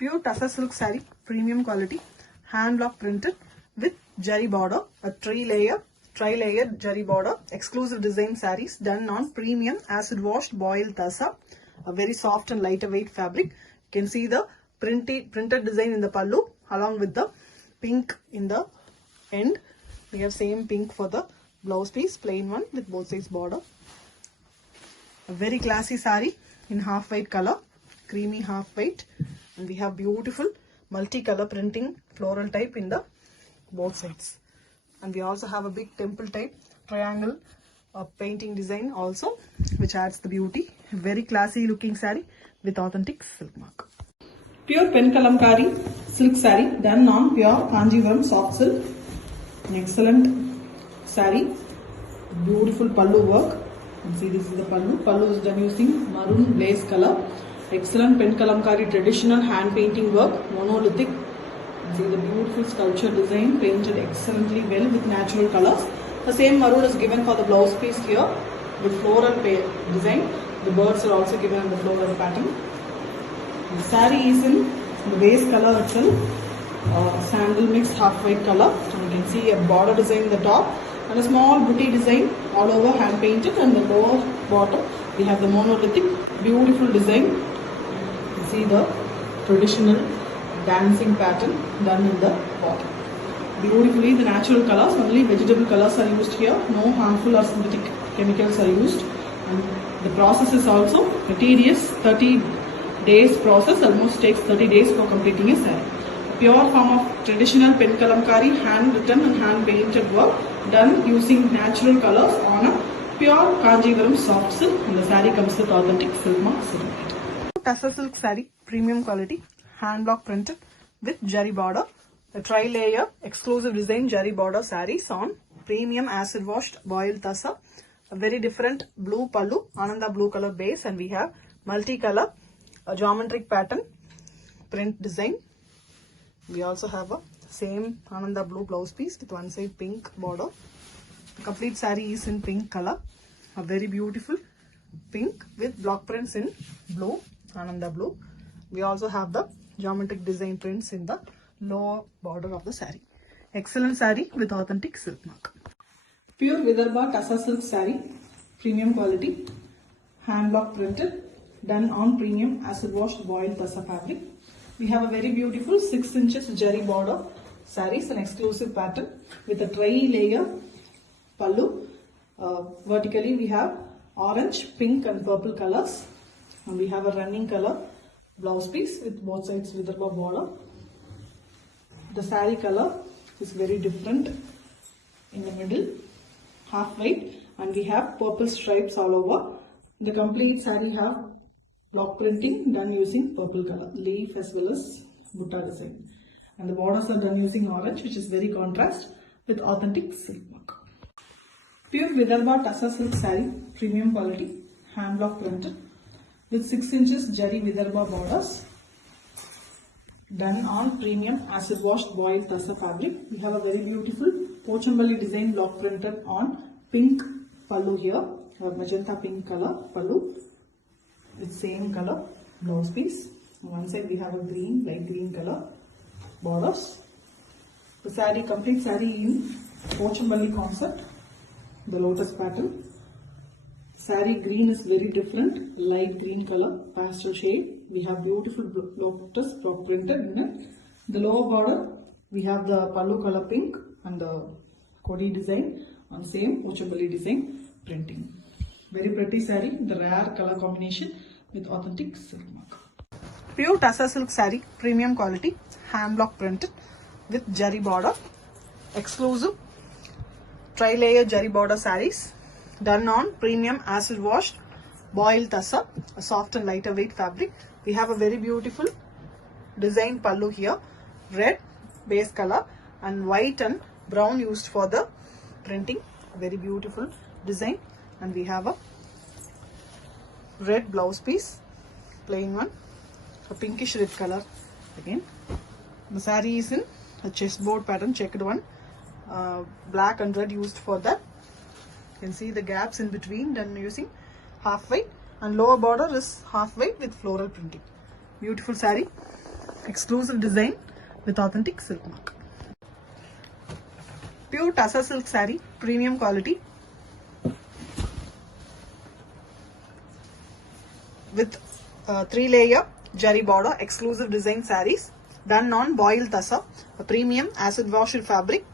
Pure Tussar silk saree, premium quality, hand block printed with jari border, a tri-layer jari border, exclusive design sarees done on premium acid washed boiled tussar, a very soft and lighter weight fabric. You can see the printed design in the pallu along with the pink in the end. We have same pink for the blouse piece, plain one with both sides border. A very classy saree in half white color, creamy half white, and we have beautiful multi-color printing floral type in the both sides. And we also have a big temple type triangle painting design also, which adds the beauty. Very classy looking saree with authentic silk mark. Pure pen kalamkari silk saree done on pure Kanjivaram soft silk. An excellent saree, beautiful pallu work. You see, this is the pallu. Pallu is done using maroon lace color. Excellent pen kalamkari traditional hand painting work, monolithic. You see the beautiful sculpture design painted excellently well with natural colors. The same maroon is given for the blouse piece here with floral design. The birds are also given in the floral pattern. The saree is in the base color itself, sandal mixed half white color. And you can see a border design in the top and a small booty design all over hand painted, and the lower bottom we have the monolithic beautiful design. You see the traditional dancing pattern done in the bottom. Beautifully the natural colors, only vegetable colors are used here, no harmful or synthetic chemicals are used, and the process is also a tedious 30 days process, almost takes 30 days for completing a saree. Pure form of traditional pen kalamkari, hand written and hand painted work done using natural colors on a pure Kanjivaram soft silk, and the saree comes with authentic silk mark silhouette. Tussar silk saree, premium quality, hand block printed with jari border, a tri-layer exclusive design jari border sarees on premium acid washed boiled tussar, a very different blue pallu, Ananda blue color base, and we have multicolor geometric pattern print design. We also have a same Ananda blue blouse piece with one side pink border. The complete saree is in pink color, a very beautiful pink with block prints in blue, Ananda blue. We also have the geometric design prints in the lower border of the saree. Excellent saree with authentic silk mark. Pure Vidarbha Tussar silk saree, premium quality, hand block printed, done on premium acid washed boiled tussar fabric. We have a very beautiful 6 inches jari border sarees, an exclusive pattern with a tri-layer pallu. Vertically we have orange, pink and purple colors, and we have a running color blouse piece with both sides Vidarbha border. The saree color is very different in the middle, half white, and we have purple stripes all over. The complete saree have block printing done using purple color, leaf as well as butta design. And the borders are done using orange, which is very contrast with authentic silk work. Pure Vidarbha Tussar silk saree, premium quality, hand block printed with 6 inches jari Vidarbha borders, done on premium acid washed boiled tussar fabric. We have a very beautiful Pochambali design block printed on pink pallu here, magenta pink color pallu with same color blouse piece. On one side we have a green, light green color borders. The saree, complete saree in Pochambali concept, the lotus pattern. Saree green is very different, light green color, pastel shade. We have beautiful lotus block printed in it. The lower border we have the pallu color pink and the Kodi design on same Pochambali design printing. Very pretty saree, the rare color combination with authentic silk mark. Pure Tussar silk saree, premium quality, hand block printed with jari border, exclusive tri-layer jari border sarees done on premium acid washed boiled tussar, a soft and lighter weight fabric. We have a very beautiful design pallu here, red base color and white and brown used for the printing. Very beautiful design, and we have a red blouse piece, plain one, a pinkish red color again. The saree is in a chessboard pattern, checked one, black and red used for that. You can see the gaps in between done using half white, and lower border is half white with floral printing. Beautiful saree exclusive design with authentic silk mark. Pure Tussar silk saree, premium quality with 3-layer Jari border, exclusive design sarees done on boil Tussar, a premium acid wash fabric,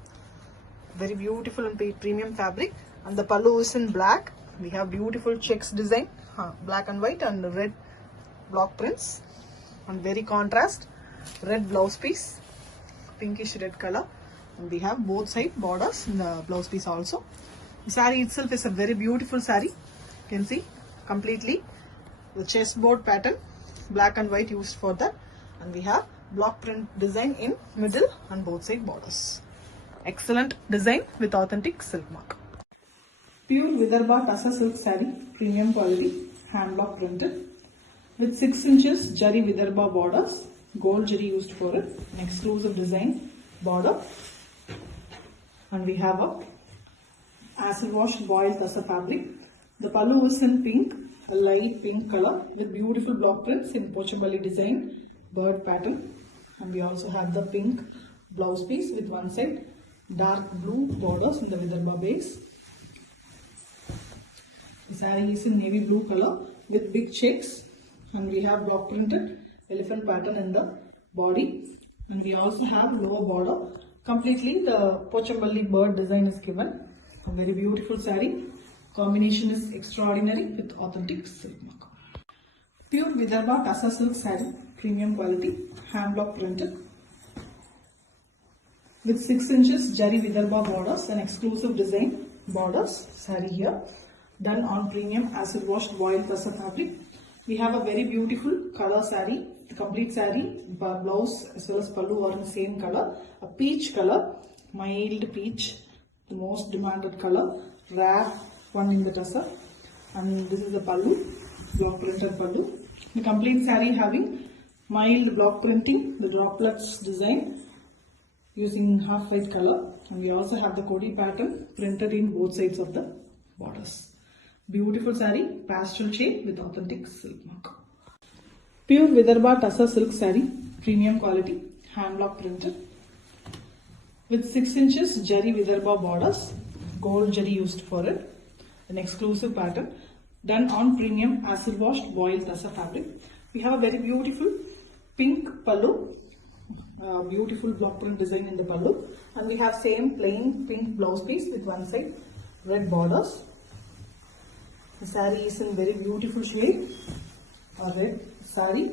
very beautiful and premium fabric, and the pallu is in black. We have beautiful checks design, black and white and red block prints, and very contrast red blouse piece, pinkish red color, and we have both side borders in the blouse piece also. The saree itself is a very beautiful saree. You can see completely the chessboard pattern, black and white used for that, and we have block print design in middle and both side borders. Excellent design with authentic silk mark. Pure Vidarbha Tussar silk saree, premium quality, hand block printed with 6 inches Jari Vidarbha borders, gold Jari used for it, an exclusive design border, and we have a acid wash boiled Tussar fabric. The pallu is in pink, a light pink color with beautiful block prints in Pochampalli design, bird pattern, and we also have the pink blouse piece with one side dark blue borders in the Vidarbha base. The saree is in navy blue color with big checks, and we have block printed elephant pattern in the body, and we also have lower border. Completely the Pochampalli bird design is given. A very beautiful saree. Combination is extraordinary with authentic silk mark. Pure Vidarbha Tussar silk saree, premium quality, hand block printed with 6 inches Jari Vidarbha borders, an exclusive design borders saree here, done on premium acid washed boiled Tussar fabric. We have a very beautiful color saree. The complete saree, blouse as well as pallu are in the same color, a peach color, mild peach, the most demanded color, rare one in the Tussar, and this is the pallu, block printed pallu. The complete saree having mild block printing, the droplets design using half white color, and we also have the Kodi pattern printed in both sides of the borders. Beautiful saree, pastel shade with authentic silk mark. Pure Vidarbha Tussar silk saree, premium quality, hand block printed with 6 inches Jari Vidarbha borders, gold Jari used for it, an exclusive pattern done on premium acid washed boiled Tussar fabric. We have a very beautiful pink pallu, beautiful block print design in the pallu, and we have same plain pink blouse piece with one side red borders. The saree is in very beautiful shade, a red saree.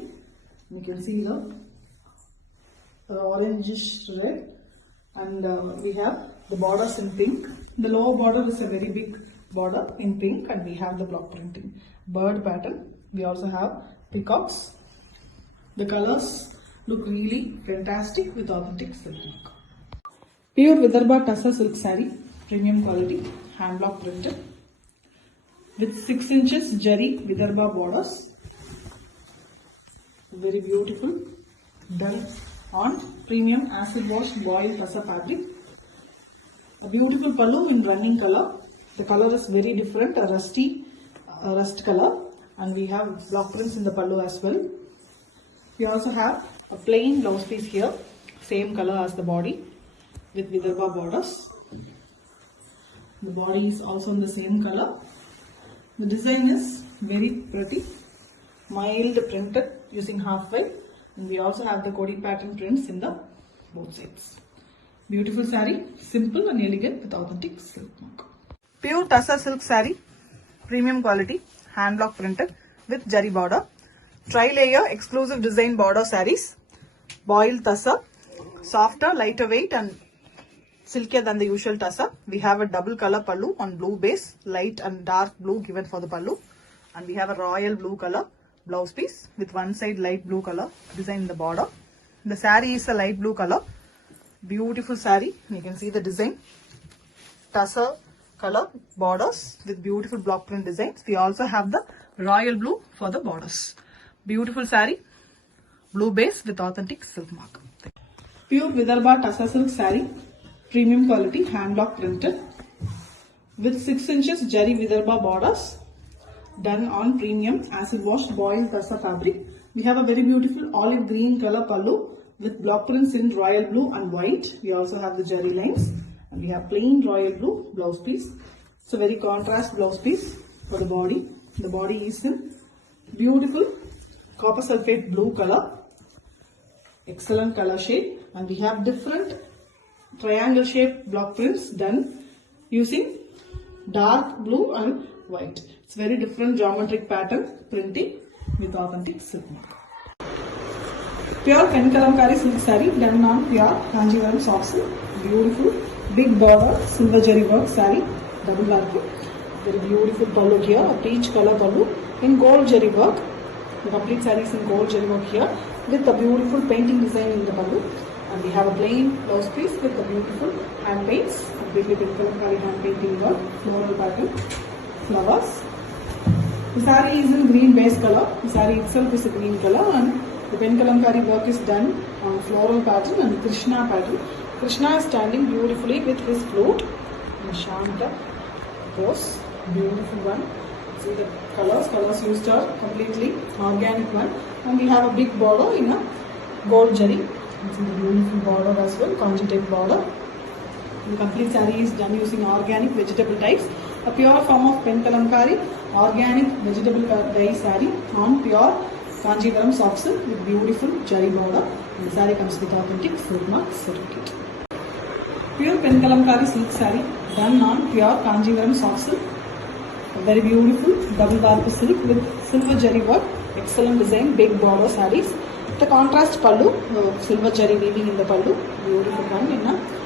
You can see the orangish red, and we have the borders in pink. The lower border is a very big border in pink, and we have the block printing bird pattern. We also have peacocks. The colors look really fantastic with authentic silk mark. Pure Vidarbha Tussar silk saree, premium quality, hand block printed with 6 inches Jari Vidarbha borders. Very beautiful, done on premium acid wash boiled Tussar fabric. A beautiful pallu in running color. The color is very different, a rust color, and we have block prints in the pallu as well. We also have a plain blouse piece here, same color as the body with Vidarbha borders. The body is also in the same color. The design is very pretty, mild printed using half white, and we also have the Kodi pattern prints in the both sides. Beautiful saree, simple and elegant with authentic silk mark. Pure Tussar silk saree, premium quality, hand block printed with Jari border, tri-layer exclusive design border sarees, boiled Tussar, softer, lighter weight and silkier than the usual Tussar. We have a double color pallu on blue base, light and dark blue given for the pallu, and we have a royal blue color blouse piece with one side light blue color design in the border. The saree is a light blue color, beautiful saree. You can see the design, Tussar color borders with beautiful block print designs. We also have the royal blue for the borders. Beautiful saree, blue base with authentic silk mark. Pure Vidarbha Tussar silk saree, premium quality, hand block printed with 6 inches Jari Vidarbha borders, done on premium acid washed boiled Tussar fabric. We have a very beautiful olive green color pallu with block prints in royal blue and white. We also have the jari lines, and we have plain royal blue blouse piece. It's a very contrast blouse piece for the body. The body is in beautiful copper sulphate blue color. Excellent color shade, and we have different triangle shaped block prints done using dark blue and white. It's very different geometric pattern printing with authentic silk mark. Pure Penkalamkari silk saree done on pure Kanjivaram soft silk. Beautiful big border silver jari work saree, double barku. Very beautiful pallu here, a peach color pallu in gold jari work. The complete saree is in gold jari work here with a beautiful painting design in the pallu. And we have a plain blouse piece with the beautiful hand paints, completely Penkalamkari hand painting work, floral pattern, flowers. The saree is in green base color. The saree itself is a green color, and the Penkalamkari work is done on floral pattern and Krishna pattern. Krishna is standing beautifully with his flute in Shanta pose. Beautiful one. See the colors used are completely organic one, and we have a big border in a gold jari. See the beautiful border as well, conjugated border. The complete saree is done using organic vegetable dyes. A pure form of Penkalamkari organic vegetable dye saree on pure Kanjivaram soft silk with beautiful jari border. And the saree comes with authentic silk mark certificate. Pure Penkalamkari silk saree done on pure Kanjivaram soft silk. A very beautiful double barku silk with silver jari work. Excellent design, big border sarees. The contrast pallu, silver jari weaving in the pallu. Beautiful one in a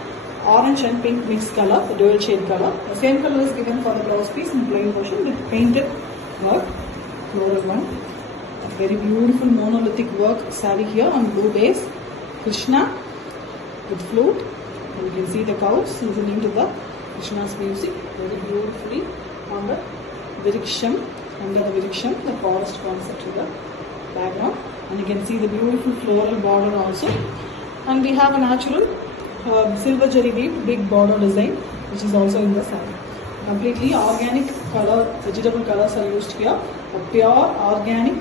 orange and pink mixed color, the dual shade color. The same color is given for the blouse piece in plain version with painted work, floral one. A very beautiful monolithic work saree here on blue base. Krishna with flute. And you can see the cows listening to the Krishna's music very beautifully on the Viriksham, under the Viriksham, the forest concept in the background. And you can see the beautiful floral border also. And we have a natural silver jari weave big border design, which is also in the saree. Completely organic color, vegetable colors are used here. A pure organic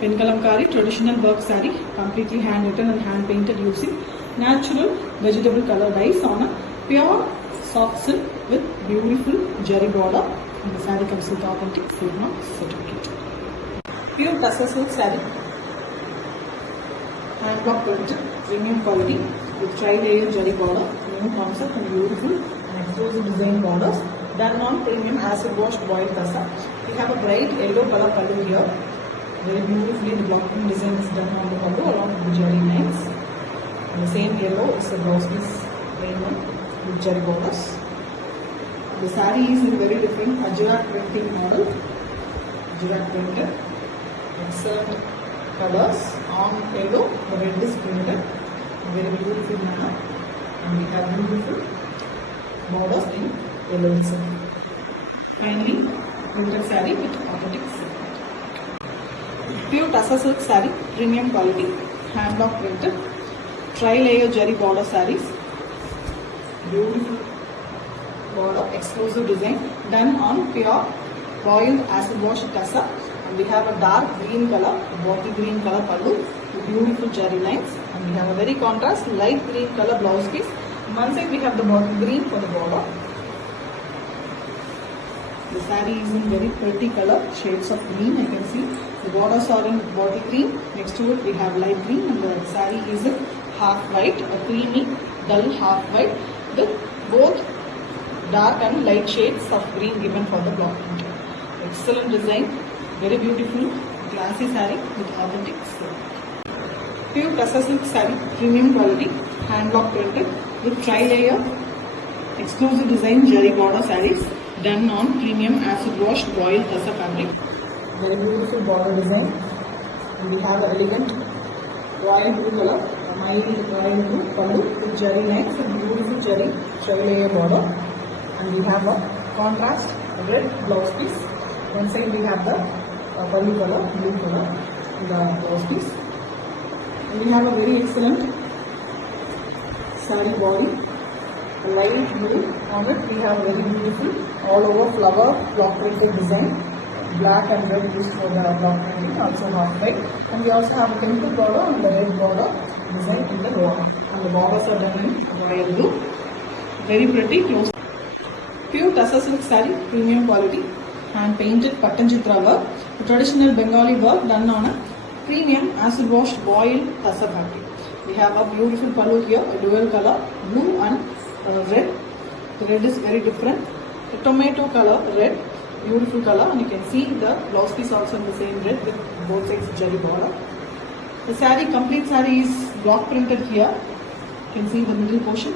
Penkalamkari traditional work saree, completely handwritten and hand painted using natural vegetable color dyes on a pure soft silk with beautiful jari border. And the saree comes with authentic silk mark certificate. Pure Tussar silk saree, hand block printed, premium quality with tri-layer jari border, new concept and beautiful and exclusive design borders done on premium acid washed boiled tussar. We have a bright yellow color pallu here. Very beautifully the block print design is done on the pallu along with the jari lines. And the same yellow is the blouse piece, plain one with jari borders. The saree is in very different Ajrak printing model. Ajrak printed. Excellent colors on yellow, the red is printed. Very beautiful manner, and we have beautiful borders in yellow itself. Finally, printed saree with authentic silk. Pure Tussar silk saree, premium quality, hand block printed, tri-layer jari border sarees. Beautiful border, exclusive design done on pure boiled acid wash tussar. And we have a dark green color, bottle green color pallu with beautiful jari lines. And we have a very contrast light green color blouse piece. On one side we have the bottle green for the border. The saree is in very pretty color, shades of green. I can see the borders are in bottle green. Next to it we have light green, and the saree is in half white, a creamy dull half white with both dark and light shades of green given for the block print. Excellent design. Very beautiful, classy saree with authentic silk. Pure Tussar silk saree, premium quality, hand block printed with tri-layer, exclusive design jari border sarees done on premium acid washed boiled tussar fabric. Very beautiful border design. And we have an elegant royal blue color, a mild royal blue pallu with jari lines and beautiful jari tri-layer border. And we have a contrast red blouse piece. One side we have the pallu color, blue color in the blouse piece. And we have a very excellent saree body, a light blue. On it we have very beautiful all over flower block printed design black and red used for the block printing, also half white. And we also have a chemical border and the red border design in the lower. And the borders are done in royal blue. Very pretty, close. Pure Tassa silk saree, premium quality, hand painted Pattanchitra work, traditional Bengali work done on a premium acid washed boiled Tassa fabric. We have a beautiful pallu here, a dual color, blue and red. The red is very different. The tomato color, red, beautiful color, and you can see the blouse piece also in the same red with both sides jari border. The saree, complete saree is block printed here. You can see the middle portion.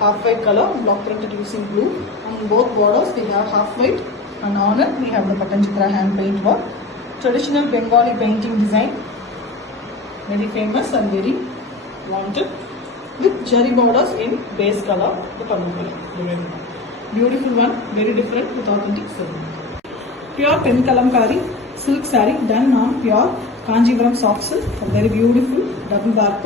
Half white color, block printed using blue. On both borders we have half white, and on it we have the Pattanchitra hand paint work. Traditional Bengali painting design, very famous and very wanted, with jari borders in base color, the pallu color. Beautiful one, very different with authentic silk. Pure pen kalamkari silk saree done on pure Kanjivaram soft silk, a very beautiful double bark.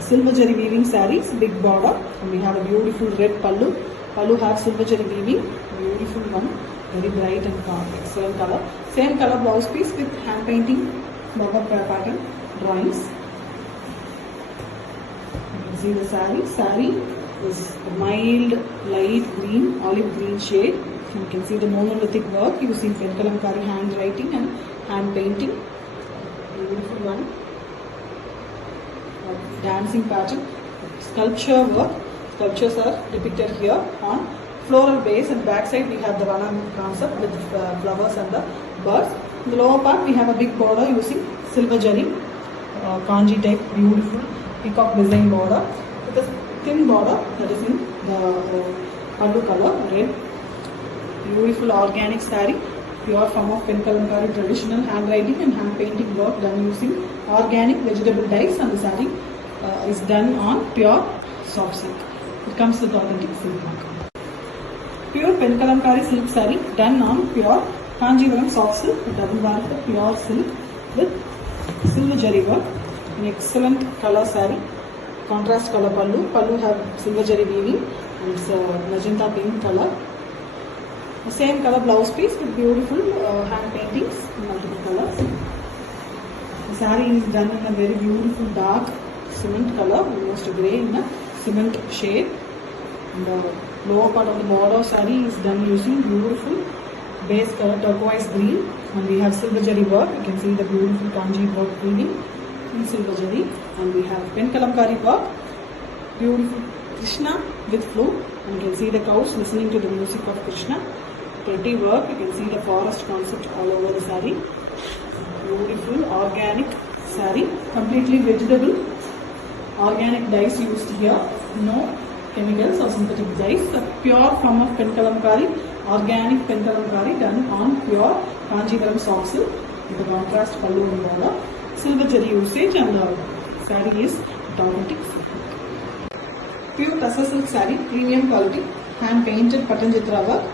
Silver jari weaving sarees, big border, and we have a beautiful red pallu. Pallu has silver jari weaving, beautiful one, very bright and calm, excellent color. Same color blouse piece with hand painting, border pattern, drawings. You can see the saree. Saree is a mild light green, olive green shade. You can see the monolithic work using pen kalamkari handwriting and hand painting. Beautiful one. Dancing pattern, sculpture work. Sculptures are depicted here on floral base, and back side we have the Vana concept with flowers and the birds. In the lower part we have a big border using silver jari, kanji type beautiful peacock design border with a thin border that is in the pallu color, red. Beautiful organic saree, pure form of pen kalamkari traditional handwriting and hand painting work done using organic vegetable dyes, and the saree is done on pure soft silk. It comes with authentic silk mark. Pure pen kalamkari silk saree done on pure Kanjivaram soft silk, double bark pure silk with silver jari work. An excellent color saree, contrast color pallu. Pallu have silver jari weaving, and it's a magenta pink color. The same color blouse piece with beautiful hand paintings in multiple colors. The saree is done in a very beautiful dark cement color, almost grey in a cement shade. And the lower part of the border saree is done using beautiful base color turquoise green, and we have silver jari work. You can see the beautiful kanji work weaving in silver jari, and we have pen kalamkari work, beautiful Krishna with flute, and you can see the cows listening to the music of Krishna. Pretty work, you can see the forest concept all over the saree. Beautiful organic saree, completely vegetable. Organic dyes used here, no chemicals or synthetic dyes. A pure form of pen kalamkari, organic pen kalamkari done on pure Kanjivaram soft silk with a contrast pallu and border. Silver jari usage, and the saree is authentic silk. Pure Tassa silk saree, premium quality, hand painted Pattanchitra work,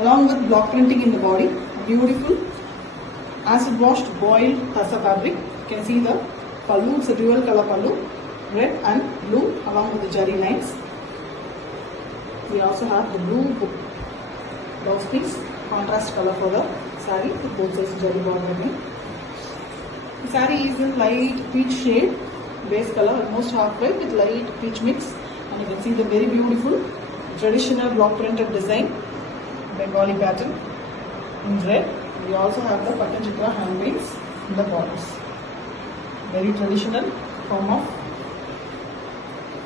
along with block printing in the body. Beautiful acid washed boiled Tassa fabric. You can see the pallu, it's a dual color pallu, red and blue along with the jari lines. We also have the blue blouse piece, contrast color for the saree with both sides jari border again. The saree is in light peach shade, base color almost half white with light peach mix, and you can see the very beautiful traditional block printed design, Bengali pattern in red. We also have the Pattanchitra hand paints in the borders. Very traditional form of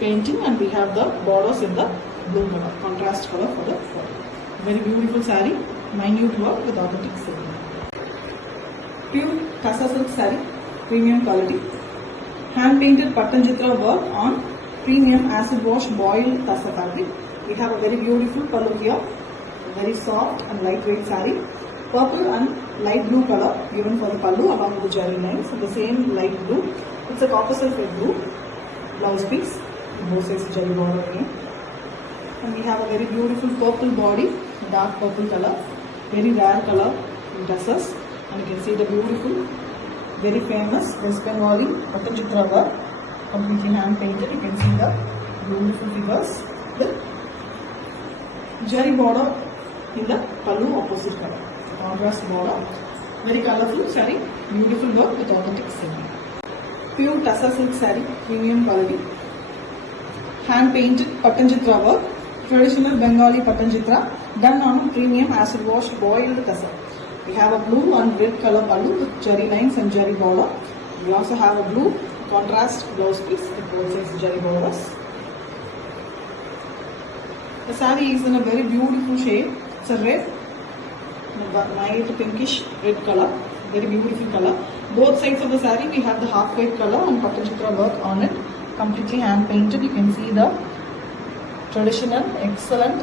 painting, and we have the borders in the blue color, contrast color for the border. Very beautiful saree, minute work with authentic silk. Pure Tassa silk saree, premium quality, hand painted Pattanchitra work on premium acid wash boiled Tassa fabric. We have a very beautiful pallu here, very soft and lightweight saree. Purple and light blue color given for the pallu along with the jari lines, and the same light blue. It's a copper sulphate blue blouse piece, both sides jari border again. And we have a very beautiful purple body, dark purple color, very rare color in tassels. And you can see the beautiful, very famous West Bengali Pattanchitra work, completely hand painted. You can see the beautiful figures with jari border in the pallu opposite color. contrast border. Very colorful saree, beautiful work with authentic silk. Pure Tassa silk saree, premium quality. Hand painted Patanjitra work, traditional Bengali Patanjitra, done on premium acid wash boiled Tassa. We have a blue and red color pallu with jerry lines and jerry border. We also have a blue contrast blouse piece with both sides jerry borders. The saree is in a very beautiful shade. It's a red, mild pinkish red color, very beautiful color. Both sides of the saree we have the half white color and Patanjitra work on it, completely hand painted. You can see the traditional, excellent,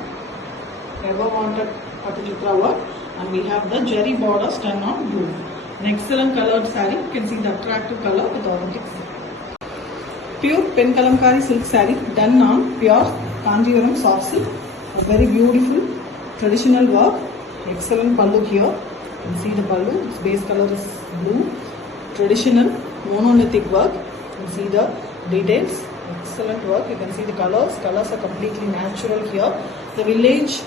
ever wanted Patanjitra work, and we have the jerry borders done on blue. An excellent colored saree. You can see the attractive color with authentic silk. Pure pen kalamkari silk saree done on pure Kanjivaram soft silk. A very beautiful traditional work. Excellent pallu here. You can see the pallu. Its base color is blue. Traditional monolithic work. You can see the details. Excellent work. You can see the colors. Colors are completely natural here. The village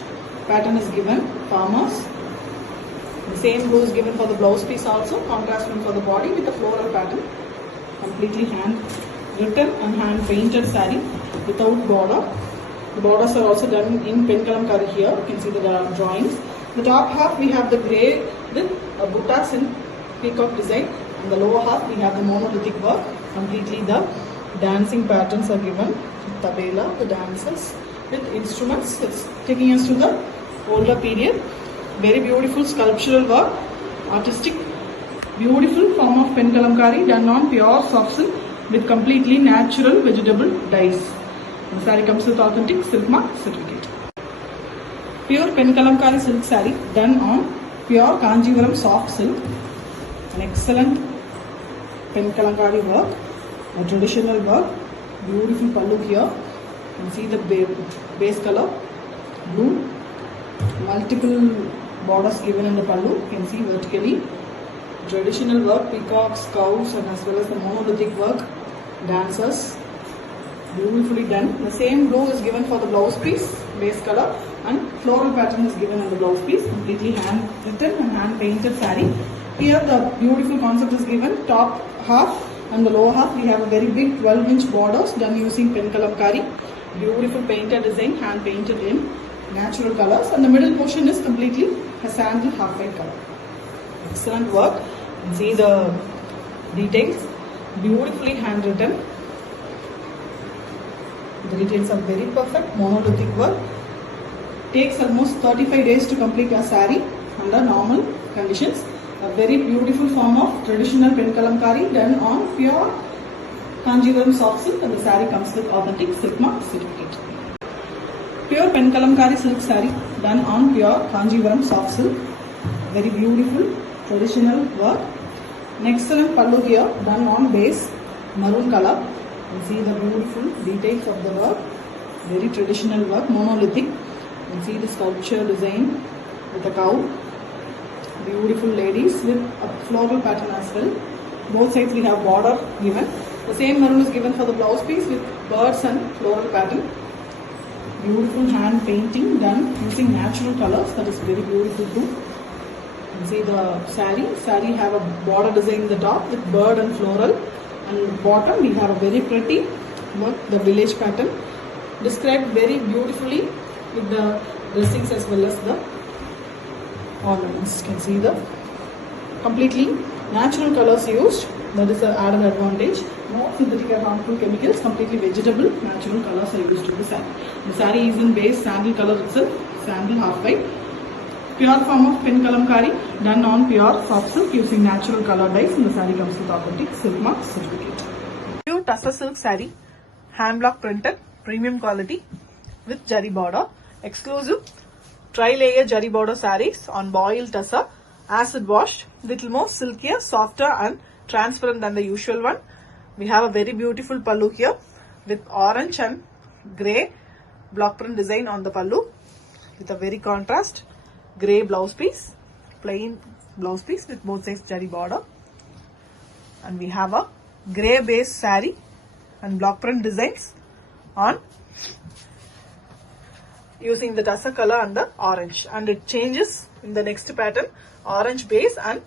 pattern is given. Farmers. The same blue is given for the blouse piece also. Contrast one for the body with the floral pattern. Completely hand written and hand painted saree without border. The borders are also done in pen kalamkari here. You can see the drawings. The top half we have the grey with a buttas in peacock design. In the lower half we have the monolithic work. Completely the dancing patterns are given. Tabela, the dancers with instruments. It's taking us to the older period. Very beautiful sculptural work. Artistic, beautiful form of pen kalamkari done on pure soft silk with completely natural vegetable dyes. The saree comes with authentic silk mark certificate. Pure pen kalamkari silk saree done on pure Kanjivaram soft silk. An excellent pen kalamkari work, a traditional work, beautiful pallu here. You can see the base color, blue, multiple borders given in the pallu. You can see vertically. Traditional work, peacocks, cows, and as well as the monolithic work, dancers, beautifully done. The same blue is given for the blouse piece, base color, and floral pattern is given in the blouse piece, completely hand written and hand painted saree. Here the beautiful concept is given, top half and the lower half we have a very big 12-inch borders done using pen kalamkari. Beautiful painted design, hand painted in natural colors, and the middle portion is completely a sandal half white color. Excellent work. See the details, beautifully handwritten. The details are very perfect, monolithic work. Takes almost 35 days to complete a saree under normal conditions. A very beautiful form of traditional pen kalamkari done on pure Kanjivaram soft silk, and the saree comes with authentic silk mark certificate. Pure pen kalamkari silk saree done on pure Kanjivaram soft silk. Very beautiful traditional work. An excellent pallu here done on base maroon color. You see the beautiful details of the work. Very traditional work, monolithic. You see the sculpture design with a cow. Beautiful ladies with a floral pattern as well. Both sides we have border given. The same maroon is given for the blouse piece with birds and floral pattern. Beautiful hand painting done using natural colors. That is very beautiful too. You see the saree. Saree have a border design in the top with bird and floral. And bottom we have a very pretty work, the village pattern. Described very beautifully with the dressings as well as the ornaments. You can see the completely natural colors used. That is the added advantage. No synthetic or harmful chemicals. Completely vegetable, natural colors are used in the saree. The saree is in base sandal color itself, sandal half white. Pure form of pen kalamkari done on pure soft silk using natural color dyes, and the saree comes with authentic silk mark certificate. Pure Tassa silk saree, hand block printed, premium quality with jerry border. Exclusive tri-layer jerry border sarees on boiled Tassa, acid washed, little more silkier, softer and transparent than the usual one. We have a very beautiful pallu here with orange and grey block print design on the pallu with a very contrast grey blouse piece, plain blouse piece with both sides jerry border. And we have a grey base saree and block print designs on using the tussar color and the orange, and it changes in the next pattern orange base and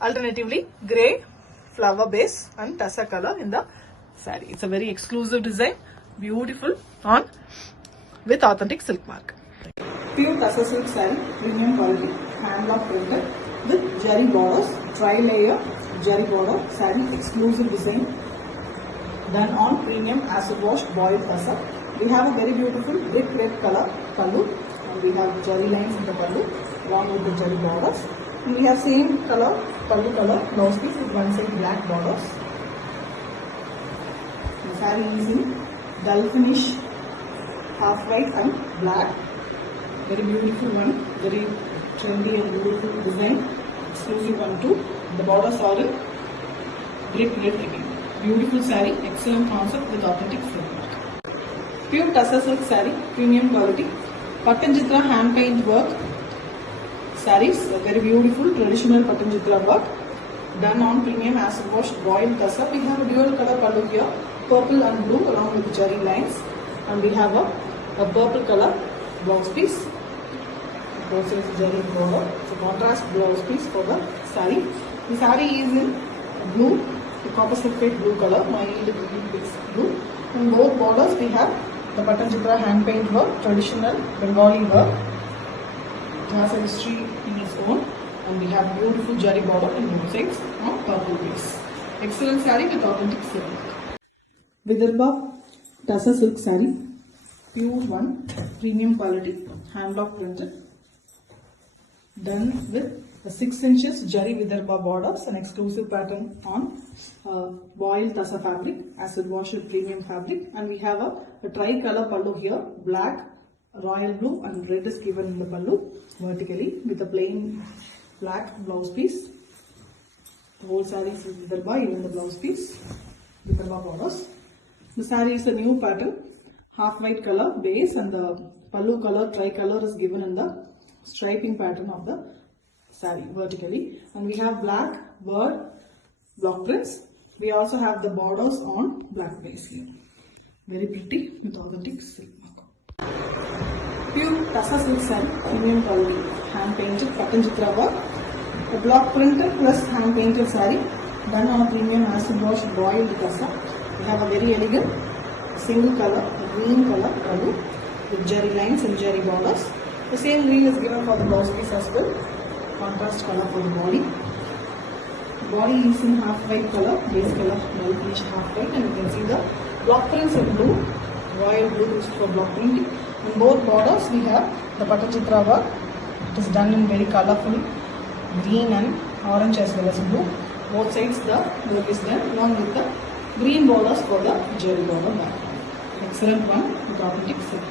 alternatively grey flower base and tussar color in the saree. It's a very exclusive design, beautiful on with authentic silk mark. Pure tussar silk saree, premium quality, hand block printed with jari borders, tri-layer jari border saree, exclusive design done on premium acid wash boiled tussar. We have a very beautiful brick red color pallu, and we have jari lines in the pallu along with the jari borders. And we have same color pallu color blouse piece with one side black borders. The saree is in dull finish, half white and black. Very beautiful one, very trendy and beautiful design, exclusive one too. The borders are in brick red again. Beautiful saree, excellent concept with authentic silk mark. Pure tussar silk saree, premium quality, Patanjitra hand paint work sarees, very beautiful traditional Patanjitra work done on premium acid wash boiled tussar. We have a dual color pallu here, purple and blue along with jari lines, and we have a purple color blouse piece. Both sides jari border, so contrast blouse piece for the saree. The saree is in blue, the copper sulphate blue color, mild blue. In both borders we have the Patanjitra hand paint work, traditional Bengali work. It has a history in its own, and we have beautiful jari border in both sides on purple base. Excellent saree with authentic silk. Vidarbha tussar silk saree, pure one, premium quality, hand block printed, done with the 6 inches jari Vidarbha borders, an exclusive pattern on boiled tussar fabric, acid wash with premium fabric, and we have a tri-color pallu here, black, royal blue and red is given in the pallu vertically with a plain black blouse piece. The whole saree is Vidarbha, even the blouse piece, Vidarbha borders. The saree is a new pattern, half white color base, and the pallu color, tri-color is given in the striping pattern of the saree vertically, and we have black bird block prints. We also have the borders on black base here. Very pretty with authentic silk mark. Pure tussar silk saree, premium quality, hand painted Patanjitra work. A block printed plus hand painted saree done on a premium acid wash boiled tussar. We have a very elegant single color, green color pallu with jari lines and jari borders. The same green is given for the blouse piece as well. Contrast color for the body. Body is in half white color, base color dull finish half white, and you can see the block prints in blue, royal blue is for block printing. In both borders we have the Patanjitra work. It is done in very colorful green and orange as well as blue. Both sides the work is done along with the green borders for the jari border background. Excellent one with authentic silk.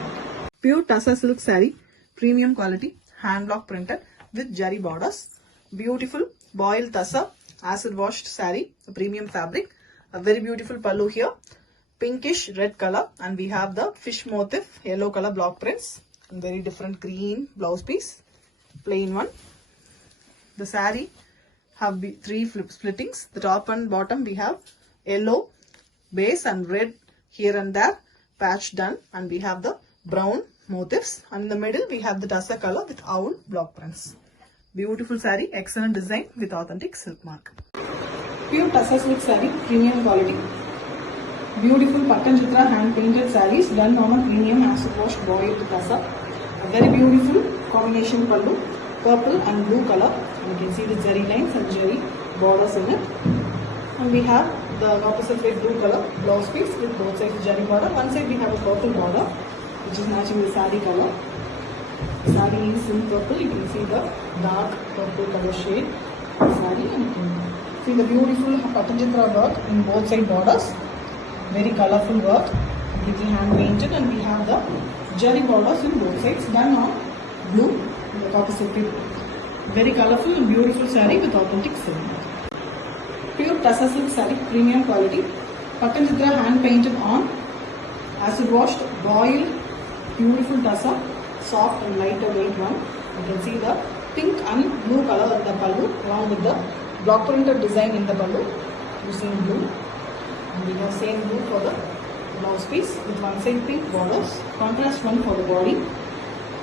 Pure tussar silk saree, premium quality, hand block printed with jari borders. Beautiful boiled tussar, acid washed saree, a premium fabric. A very beautiful pallu here, pinkish red color, and we have the fish motif, yellow color block prints, and very different green blouse piece, plain one. The saree have 3 splittings. The top and bottom we have yellow base and red here and there patch done, and we have the brown motifs, and in the middle we have the tussar color with owl block prints. Beautiful saree, excellent design with authentic silk mark. Pure tussar silk saree, premium quality. Beautiful Patanjitra hand painted sarees done on a premium acid wash boiled tussar. A very beautiful combination pallu, purple and blue color, and you can see the jari lines and jari borders in it. And we have the opposite side blue color blouse piece with both sides jari border. One side we have a purple border which is matching the saree color. Saree is in purple, you can see the dark purple color shade saree, and you can see the beautiful Patanjitra work in both side borders. Very colorful work, completely hand painted, and we have the jari borders in both sides done on blue in the opposite side. Very colorful and beautiful saree with authentic silk. Pure tussar silk saree, premium quality, Patanjitra hand painted on acid washed boiled beautiful tussar, soft and lighter weight one. You can see the pink and blue color in the pallu along with the block printed design in the pallu using blue, and we have same blue for the blouse piece with one side pink borders, contrast one for the body.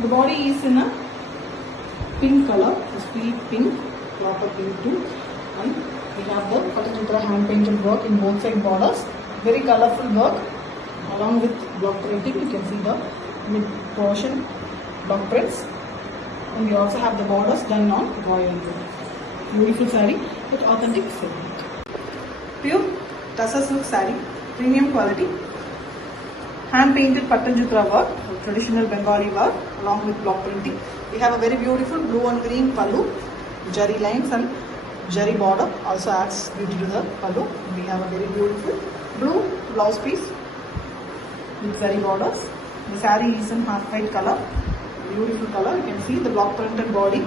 The body is in a pink color, sweet pink, proper pink too. And we have the Pattachitra hand painted work in both side borders. Very colorful work along with block printing. You can see the mid portion block prints. And we also have the borders done on royal blue. Beautiful saree with authentic silk. Pure Tussar silk saree, premium quality. Hand painted Pattachitra work, traditional Bengali work along with block printing. We have a very beautiful blue and green pallu, jari lines and jari border also adds beauty to the pallu. We have a very beautiful blue blouse piece with jari borders. The saree is in half white color, beautiful color. You can see the block printed body,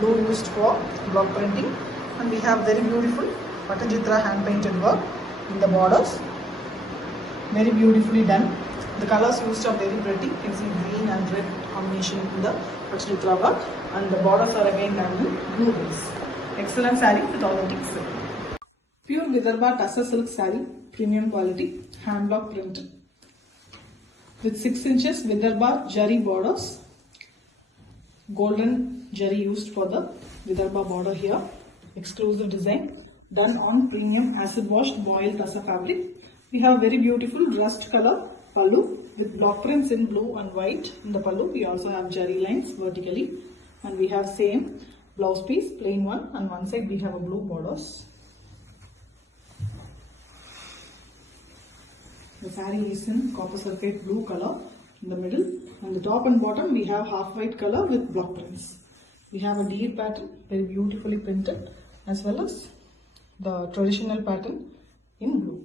blue used for block printing, and we have very beautiful Pattachitra hand painted work in the borders. Very beautifully done. The colors used are very pretty. You can see green and red combination in the Pattachitra work, and the borders are again done in blue base. Excellent saree with authentic silk. Pure Vidarbha Tussar silk saree, premium quality, hand block printed. With 6 inches Vidarbha jari borders, golden jari used for the Vidarbha border here. Exclusive design done on premium acid washed boiled tussar fabric. We have very beautiful rust color pallu with block prints in blue and white in the pallu. We also have jari lines vertically, and we have same blouse piece, plain one, and one side we have a blue borders. The saree is in copper sulphate blue color in the middle, and the top and bottom we have half white color with block prints. We have a deer pattern, very beautifully printed, as well as the traditional pattern in blue.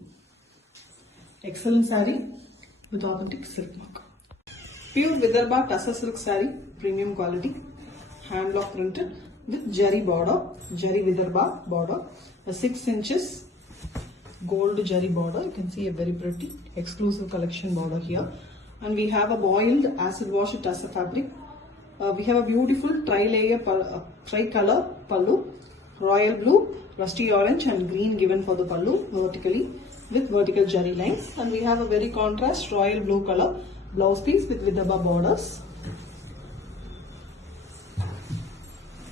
Excellent saree with authentic silk mark. Pure Vidarbha Tussar silk saree, premium quality, hand block printed with jari border, jari Vidarbha border, a 6 inches gold jari border. You can see a very pretty exclusive collection border here, and we have a boiled acid wash tussar fabric. We have a beautiful tri-layer tri-color pallu, royal blue, rusty orange and green given for the pallu vertically with vertical jari lines, and we have a very contrast royal blue color blouse piece with Vidarbha borders.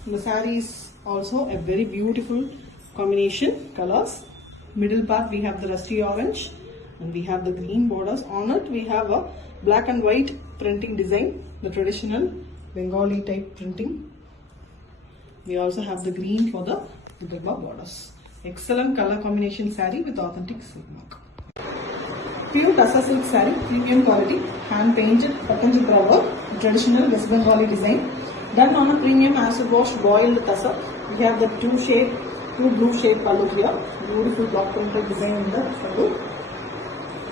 The saree is also a very beautiful combination colors. Middle part we have the rusty orange and we have the green borders. On it we have a black and white printing design, the traditional Bengali type printing. We also have the green for the Vidarbha borders. Excellent color combination saree with authentic silk mark. Pure Tussar silk saree, premium quality, hand painted Pattachitra work, traditional West Bengali design, done on a premium acid wash boiled tussar. We have the two blue shade pallu here, beautiful block printed design in the pallu,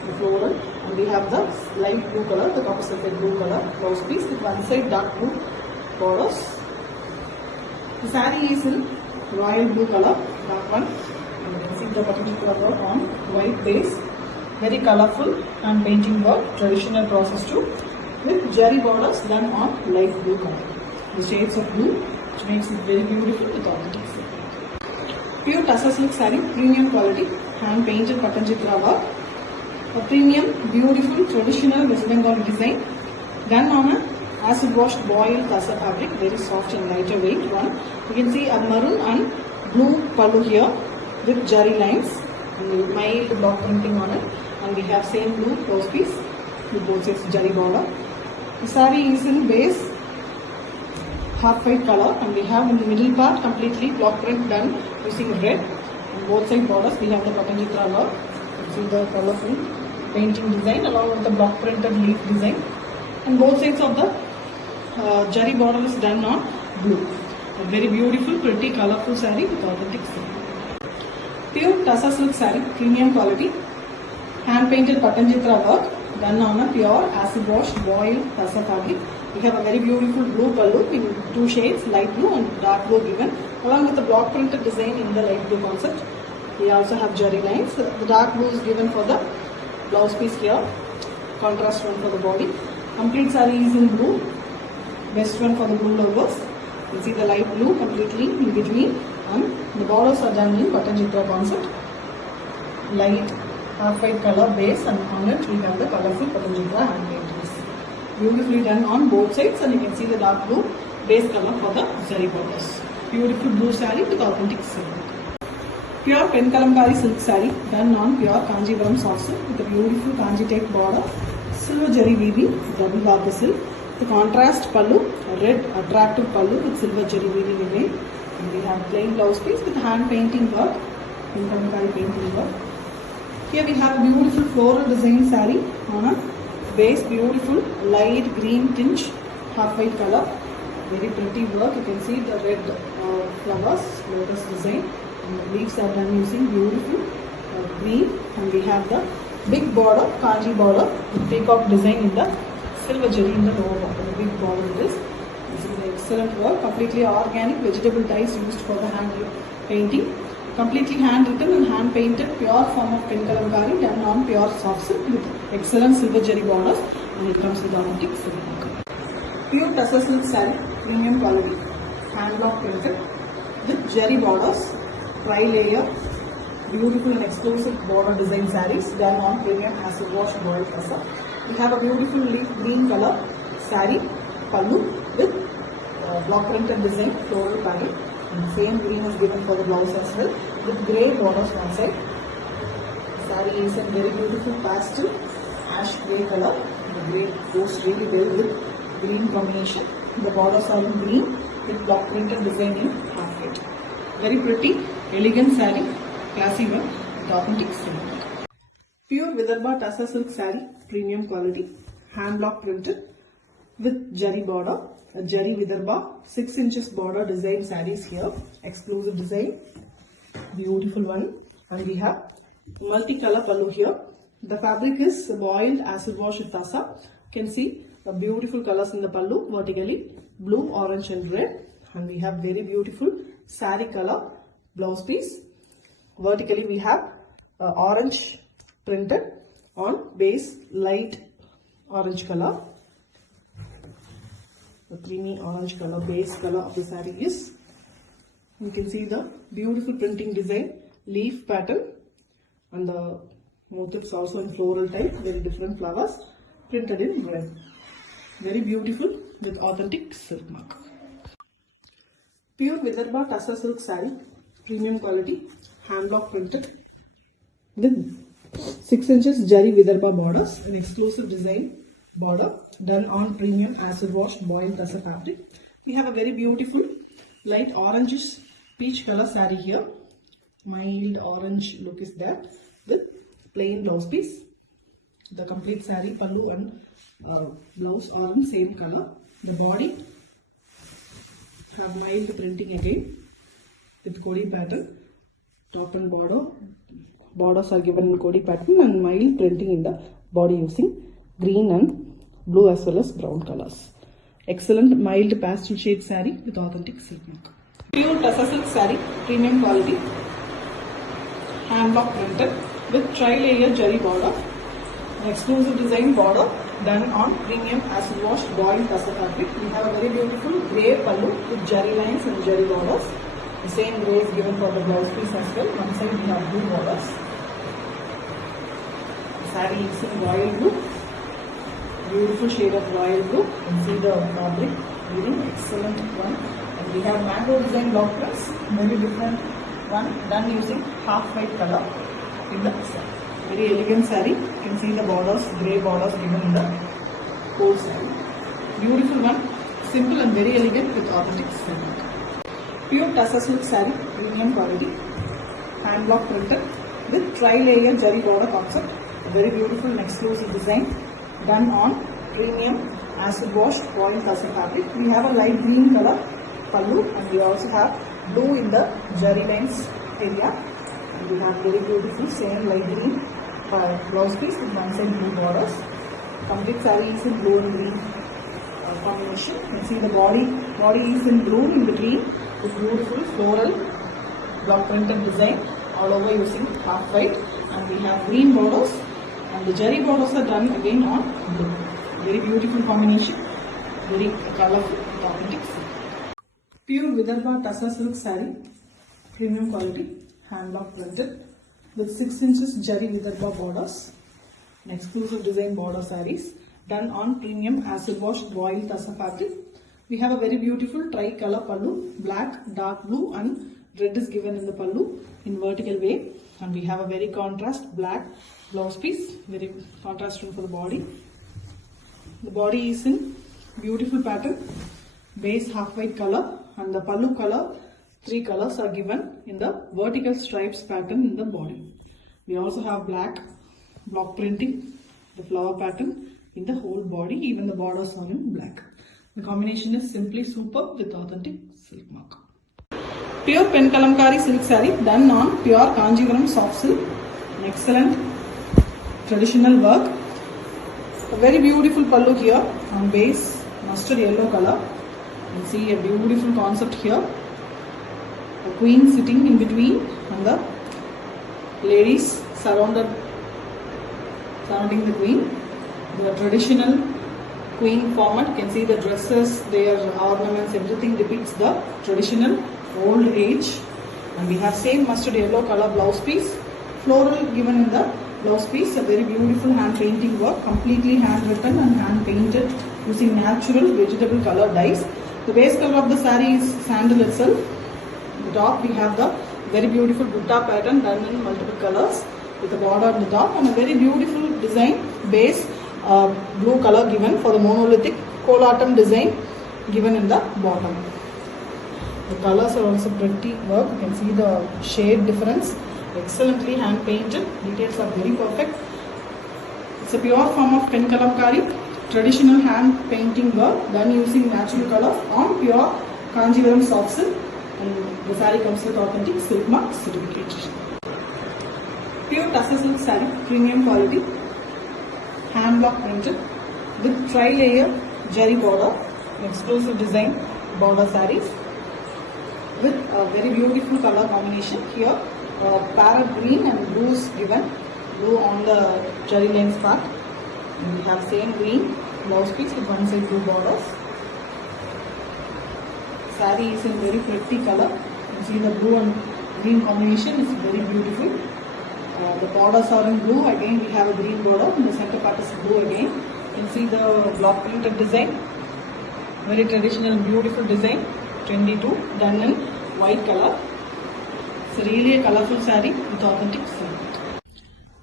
the floral, and we have the light blue color, the copper sulphate blue color blouse piece with one side dark blue borders. The saree is in royal blue color, dark one, and you can see the Pattachitra work on white base, very colorful and painting work, traditional process too, with jari borders done on light blue color. The shades of blue, which makes it very beautiful with authentic silk. Pure Tussar silk saree, premium quality, hand painted Pattachitra work, a premium, beautiful, traditional West Bengali design, done on a acid washed boiled tussar fabric, very soft and lighter weight one. You can see a maroon and blue pallu here with jari lines and mild block printing on it, and we have same blue blouse piece with both sides jari border. The saree is in base half white color, and we have in the middle part completely block print done using red. On both side borders we have the Pattachitra work. You can see the colorful painting design along with the block printed leaf design, and both sides of the jari border is done on blue. A very beautiful, pretty, colorful saree with authentic silk. Pure Tussar silk saree, premium quality, hand painted Pattachitra work done on a pure acid wash boiled tussar fabric. We have a very beautiful blue pallu in two shades, light blue and dark blue given, along with the block printed design in the light blue concept. We also have jari lines. The dark blue is given for the blouse piece here, contrast one for the body. Complete saree is in blue, best one for the blue logos. You see the light blue completely in between, and the borders are done in Pattachitra concept. Light half white color base, and on it we have the colorful Pattachitra hand paintings. Beautifully done on both sides, and you can see the dark blue base color for the zari borders. Beautiful blue saree with authentic silk. Pure pen kalamkari silk saree done on pure Kanjivaram soft silk with a beautiful Kanji type border, silver jari weaving, double barber silk. The contrast pallu, a red attractive pallu with silver jari weaving again. And we have plain blouse piece with hand painting work, pen kalamkari painting work. Here we have a beautiful floral design saree on a base, beautiful light green tinge, half white color. Very pretty work. You can see the red flowers, lotus design. And the leaves are done using beautiful green, and we have the big border, Kanji border, with peacock design in the silver jari in the lower border. The big border it is. This is the excellent work, completely organic vegetable dyes used for the hand painting. Completely handwritten and hand painted pure form of pen kalamkari done on pure soft silk with excellent silver jari borders, and it comes with authentic silk. Pure tussar silk saree, premium quality, hand block printed with jari borders, tri-layer, beautiful and exclusive border design sarees done on premium acid wash boiled tussar. We have a beautiful leaf green color saree, pallu with block printed design, floral pattern. And same green is given for the blouse as well with grey borders one side. Saree is a very beautiful pastel ash grey color. The grey goes really well with green combination. The borders are in green with block printed design in half height. Very pretty, elegant saree, classy one with authentic silk. Pure Vidarbha tussar silk saree, premium quality, hand block printed with jari border. A jari Vidarbha 6 inches border design sarees here, exclusive design, beautiful one. And we have multicolor pallu here. The fabric is boiled acid wash with tussar. You can see the beautiful colors in the pallu, vertically blue, orange and red. And we have very beautiful saree color blouse piece. Vertically we have orange printed on base light orange color. The creamy orange color base color of the saree is. You can see the beautiful printing design, leaf pattern, and the motifs also in floral type, very different flowers printed in red. Very beautiful with authentic silk mark. Pure Vidarbha tussar silk saree, premium quality, hand block printed with 6 inches jari Vidarbha borders, an exclusive design border done on premium acid wash boiled tussar fabric. We have a very beautiful light orangish peach color saree here. Mild orange look is there with plain blouse piece. The complete saree pallu and blouse are in same color. The body have mild printing again with Kodi pattern. Top and borders are given in Kodi pattern and mild printing in the body using green and blue as well as brown colors. Excellent mild pastel shade saree with authentic silk mark. Pure tussar silk saree, premium quality, hand block printed with tri-layer jari border, an exclusive design border done on premium acid wash boiled tussar fabric. We have a very beautiful grey pallu with jari lines and jari borders. The same grey is given for the blouse piece as well. One side we have blue borders. The saree is in royal blue. Beautiful shade of royal blue. You can see the fabric, very excellent one. And we have mango design block prints, very different one done using half white color in the saree. Very elegant saree. You can see the borders, grey borders given in the whole saree. Beautiful one, simple and very elegant with authentic silk. Pure tussar silk saree, premium quality, hand block printed with tri-layer jari border concept. A very beautiful and exclusive design done on premium acid wash boiled tussar fabric. We have a light green color pallu and we also have blue in the jari lines area. And we have very beautiful same light green blouse piece with one side blue borders. Complete saree is in blue and green combination. You can see the body is in blue in between with beautiful floral block printed design all over using half white. And we have green borders and the jari borders are done again on blue. Very beautiful combination, very colorful, authentic silk. Pure Vidarbha tussar silk saree, premium quality, hand block printed with 6 inches jari Vidarbha borders, an exclusive design border sarees done on premium acid wash boiled tassa fabric. We have a very beautiful tri-color pallu, black, dark blue and red is given in the pallu in vertical way, and we have a very contrast black blouse piece, very contrasting for the body. The body is in beautiful pattern, base half white color, and the pallu color, 3 colors are given in the vertical stripes pattern in the body. We also have black block printing, the flower pattern in the whole body, even the borders are in black. The combination is simply superb with authentic silk mark. Pure pen kalamkari silk saree done on pure Kanjivaram soft silk. An excellent traditional work. A very beautiful pallu here on base mustard yellow color. You can see a beautiful concept here. A queen sitting in between and the ladies surrounding the queen. The traditional queen format, you can see the dresses, their ornaments, everything depicts the traditional old age. And we have same mustard yellow color blouse piece, floral given in the blouse piece, a very beautiful hand painting work, completely hand written and hand painted using natural vegetable color dyes. The base color of the saree is sandal itself. At the top we have the very beautiful butta pattern done in multiple colors with a border on the top, and a very beautiful design base blue color given for the monolithic collatum design given in the bottom. The colors are also pretty work. You can see the shade difference. Excellently hand painted. Details are very perfect. It's a pure form of pen kalamkari, traditional hand painting work done using natural colors on pure Kanjivaram soft silk, and the saree comes with authentic silk mark certificate. Pure tussar silk saree, premium quality, hand block printed with tri-layer jari border, exclusive design border sarees with a very beautiful color combination here. Parrot green and blue is given, blue on the jari lines part. And we have same green blouse piece with one side blue borders. Saree is in very pretty color. You can see the blue and green combination is very beautiful. The borders are in blue. Again we have a green border, and the center part is blue again. You can see the block printed design, very traditional beautiful design, trendy too, done in white color. It's really a colourful saree with authentic silk.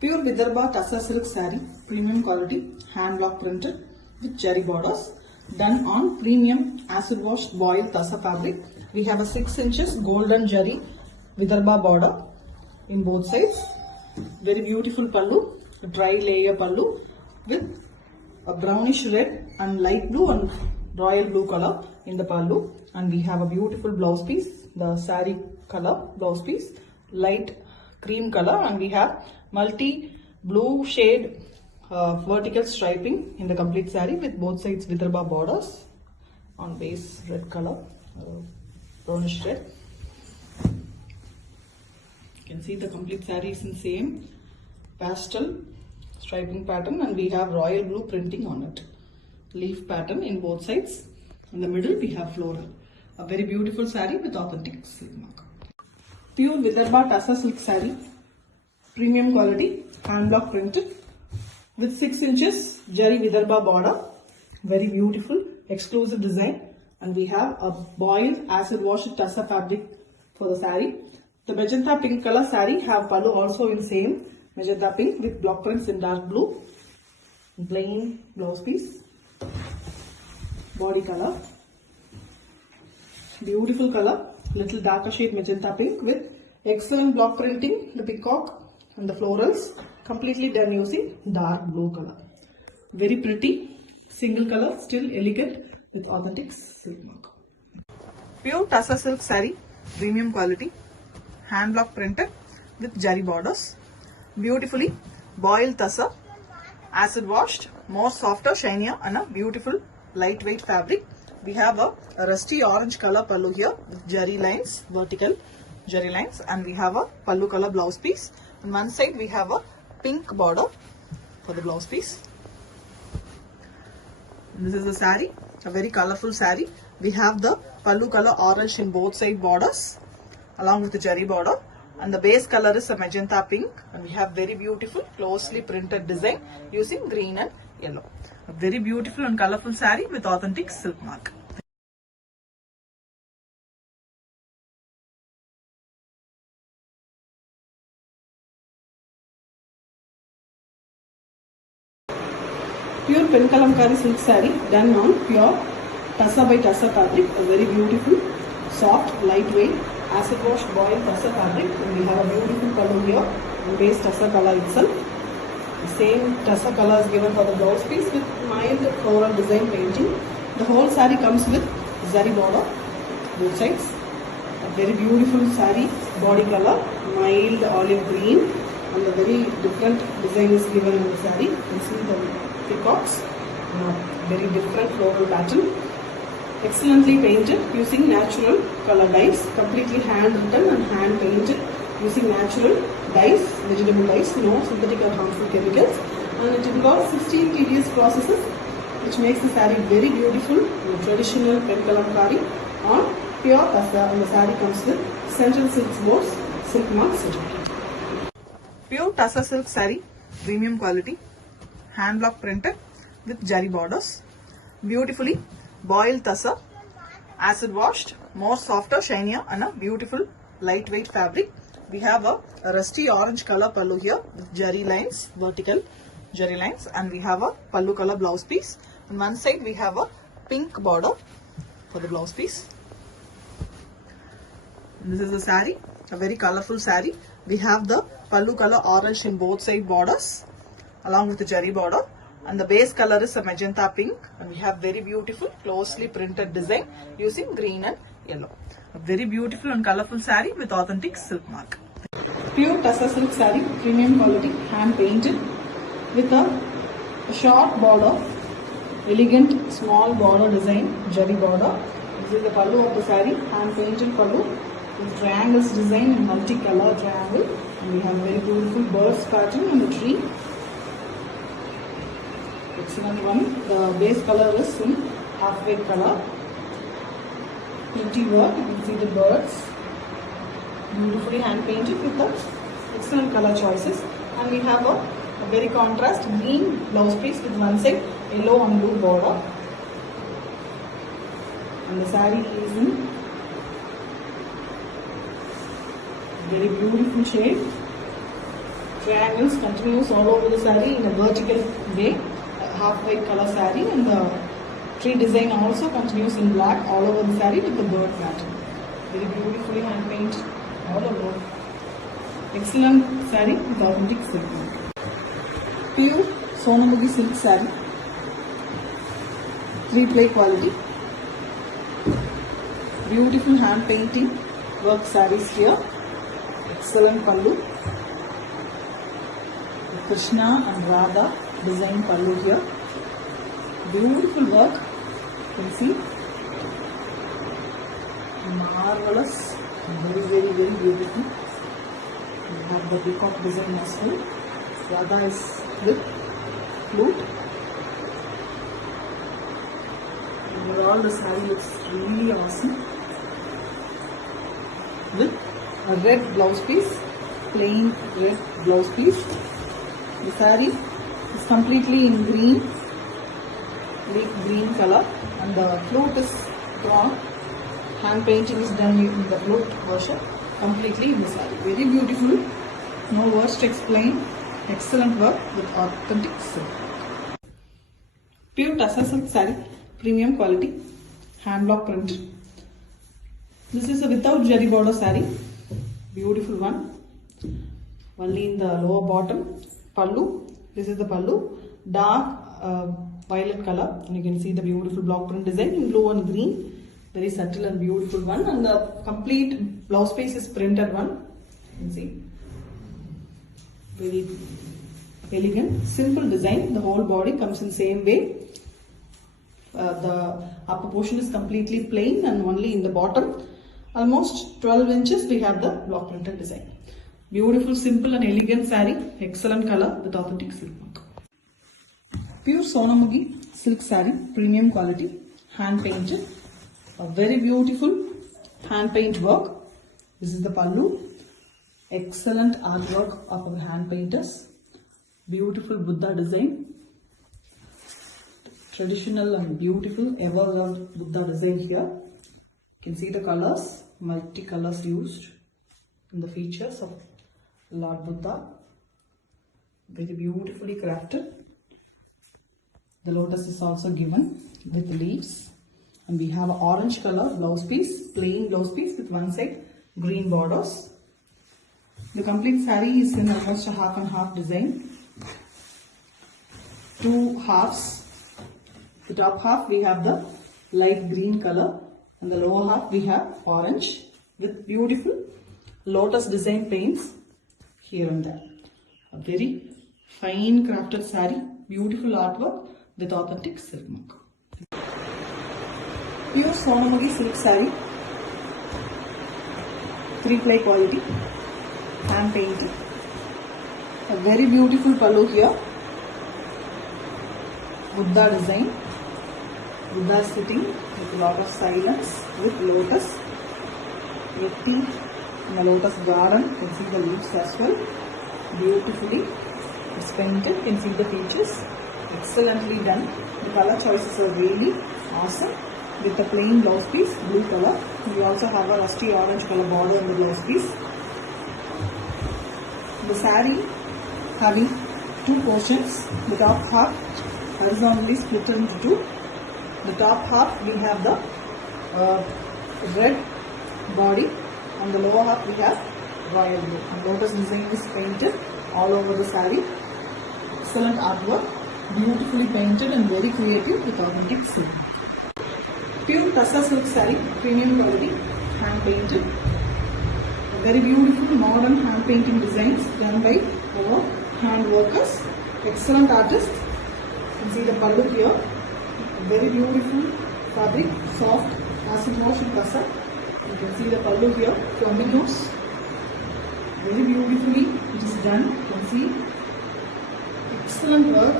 Pure Vidarbha tussar silk saree, premium quality, hand block printed with jari borders, done on premium acid washed boiled tussar fabric. We have a 6 inches golden jari Vidarbha border in both sides. Very beautiful pallu, a dry layer pallu with a brownish red and light blue and royal blue color in the pallu, and we have a beautiful blouse piece, the saree color blouse piece, light cream color, and we have multi blue shade vertical striping in the complete saree with both sides Vidarbha borders on base red color, brownish red. You can see the complete saree is in same pastel striping pattern, and we have royal blue printing on it. Leaf pattern in both sides. In the middle we have floral. A very beautiful saree with authentic silk mark. Pure Vidarbha tussar silk saree, premium quality, hand block printed with 6 inches jari Vidarbha border. Very beautiful, exclusive design, and we have a boiled acid washed tussar fabric for the saree. The magenta pink color saree have pallu also in same magenta pink with block prints in dark blue. Plain blouse piece. Body color. Beautiful color. Little darker shade magenta pink with excellent block printing, the peacock and the florals. Completely done using dark blue color. Very pretty. Single color, still elegant with authentic silk mark. Pure tussar silk saree, premium quality, hand block printed with jari borders. Beautifully boiled tussar, acid washed, more softer, shinier, and a beautiful lightweight fabric. We have a rusty orange color pallu here with jari lines, vertical jari lines, and we have a pallu color blouse piece. On one side we have a pink border for the blouse piece. This is the saree, a very colorful saree. We have the pallu color orange in both side borders along with the jari border, and the base color is a magenta pink, and we have very beautiful closely printed design using green and yellow. A very beautiful and colorful saree with authentic silk mark. Pure pen kalamkari silk saree done on pure Tassa by Tassa fabric. A very beautiful, soft, lightweight, acid wash boiled Tassa fabric. And we have a beautiful color here and base Tassa color itself. The same Tassa color is given for the blouse piece with mild floral design painting. The whole saree comes with zari border both sides. A very beautiful saree body color, mild olive green, and a very different design is given in the saree. You can see the peacocks, very different floral pattern. Excellently painted using natural color dyes, completely hand written and hand painted using natural dyes, vegetable dyes, no synthetic or harmful chemicals, and it involves 16 tedious processes which makes the saree very beautiful, traditional pen kalamkari on pure Tassa, and the saree comes with Central Silks Board's silk mark certificate. Pure Tassa silk saree, premium quality, hand block printed with jari borders, beautifully boiled Tassa, acid washed, more softer, shinier, and a beautiful lightweight fabric. We have a rusty orange color pallu here with jari lines, vertical jari lines, and we have a pallu color blouse piece. On one side we have a pink border for the blouse piece. And this is the saree, a very colorful saree. We have the pallu color orange in both side borders along with the jari border, and the base color is a magenta pink, and we have very beautiful closely printed design using green and yellow. A very beautiful and colorful saree with authentic silk mark. Pure Tassa silk saree, premium quality, hand painted with a short border, elegant small border design, jari border. This is the pallu of the saree, hand painted pallu with triangles design in multicolor triangle, and we have very beautiful birds pattern on the tree. Excellent one. The base color is in halfway color. Pretty work. You can see the birds. Beautifully hand painted with the excellent color choices. And we have a very contrast green blouse piece with one side yellow and blue border. And the saree is in very beautiful shade. Triangles continues all over the saree in a vertical way. Half white color saree, and the tree design also continues in black all over the saree with the bird pattern. Very beautifully hand painted all over. Excellent saree with authentic silk. Pure Sonamughi silk saree, 3-ply quality. Beautiful hand painting work sarees here. Excellent pallu. Krishna and Radha design pallu here. Beautiful work. You can see. Marvelous. Very, very, very beautiful. We have the peacock design as well. Radha is with flute. Overall, the saree looks really awesome. With a red blouse piece, plain red blouse piece. The saree is completely in green, leaf green color, and the flute is drawn. Hand painting is done in the flute version, completely in the saree. Very beautiful, no words to explain. Excellent work with authentic silk. Pure Tassa silk saree, premium quality, hand block printed. This is a without jari border saree, beautiful one. Only in the lower bottom. Pallu, this is the pallu, dark violet color, and you can see the beautiful block print design in blue and green, very subtle and beautiful one, and the complete blouse piece is printed one. You can see very elegant, simple design. The whole body comes in same way. The upper portion is completely plain, and only in the bottom, almost 12 inches, we have the block printed design. Beautiful, simple and elegant saree, excellent color with authentic silk mark. Pure Sonamughi silk saree, premium quality, hand painted. A very beautiful hand paint work. This is the pallu. Excellent artwork of our hand painters. Beautiful Buddha design. traditional and beautiful ever-loved Buddha design here. You can see the colors, multi-colors used in the features of Lord Buddha. Very beautifully crafted. The lotus is also given with leaves. And we have an orange color blouse piece, plain blouse piece with one side green borders. The complete saree is in almost a half and half design. Two halves. The top half we have the light green color and the lower half we have orange with beautiful lotus design paints here and there. A very fine crafted saree, beautiful artwork with authentic silk mark. Pure Sonamughi silk saree, 3-ply quality, hand painted. A very beautiful pallu here. Buddha design. Buddha is sitting with a lot of silence with lotus. Yeti in the lotus garden. You can see the leaves as well. Beautifully it's painted. You can see the features. Excellently done. The color choices are really awesome. With the plain blouse piece, blue color. We also have a rusty orange color border in the blouse piece. The saree having two portions. The top half horizontally split into two. The top half we have the red body, and the lower half we have royal blue. And lotus design is painted all over the saree. Excellent artwork, beautifully painted and very creative with authentic silk. Pure Tassa silk saree, premium quality, hand painted. Very beautiful modern hand painting designs done by our hand workers. Excellent artists. You can see the pallu here. Very beautiful fabric, soft, acid wash in Tassa. You can see the pallu here, continuous. Very beautifully it is done. You can see excellent work,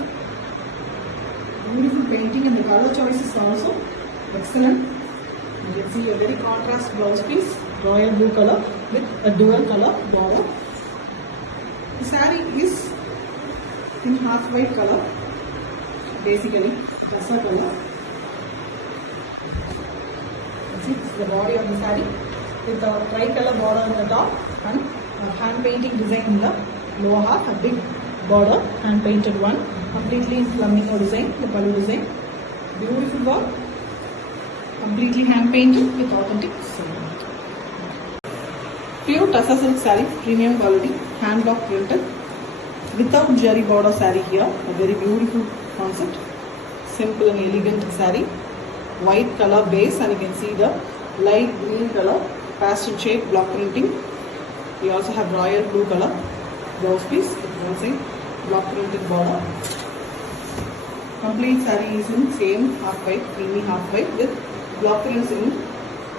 beautiful painting, and the color choices also excellent. You can see a very contrast blouse piece, royal blue color with a dual color border. The saree is in half white color, basically Tassa color. You see, this is the body of the saree with a tri-color border on the top and a hand painting design in the lower half, a big border, hand painted one, completely in flamingo design, the pallu design. Beautiful work, completely hand painted with authentic silk. Pure Tassa silk saree, premium quality, hand block printed, without jari border saree here. A very beautiful concept, simple and elegant saree. White color base, and you can see the light green color pastel shade block printing. We also have royal blue color blouse piece with one side block printed border. Complete saree is in same half white, creamy half white with block prints in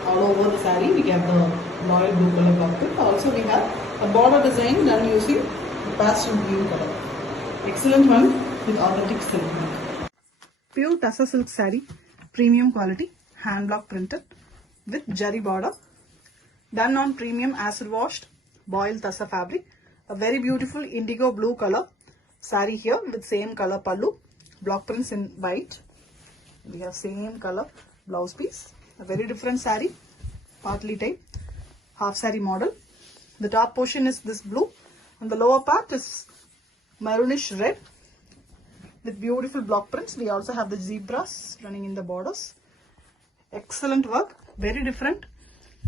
all over the saree. We have the royal blue color block print. Also we have a border design done using the pastel green color. Excellent one with authentic silk mark. Pure Tassa silk saree, premium quality, hand block printed with jari border, done on premium acid washed boiled Tassa fabric. A very beautiful indigo blue color saree here with same color pallu, block prints in white. We have same color blouse piece. A very different saree, partly type, half saree model. The top portion is this blue and the lower part is maroonish red with beautiful block prints. We also have the zebras running in the borders. Excellent work, very different,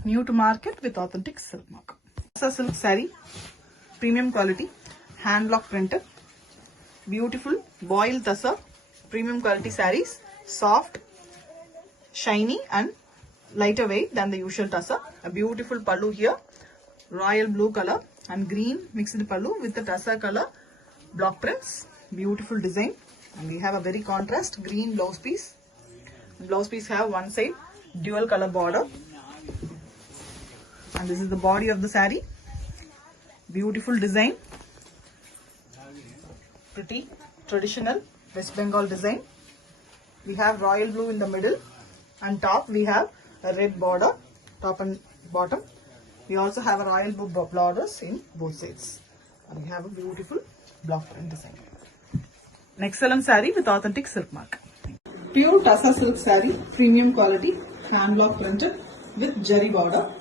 new to market with authentic silk mark. Tassa silk saree, premium quality, hand block printed, beautiful boiled Tassa, premium quality sarees, soft, shiny and lighter weight than the usual Tassa. A beautiful pallu here, royal blue color and green mixed pallu with the Tassa color block prints. Beautiful design, and we have a very contrast green blouse piece. The blouse piece have one side dual color border, and this is the body of the saree. Beautiful design, pretty traditional West Bengal design. We have royal blue in the middle, and top we have a red border, top and bottom. We also have a royal blue borders in both sides, and we have a beautiful block print design. An excellent saree with authentic silk mark. Pure Tassa silk saree, premium quality, hand block printed with jari border,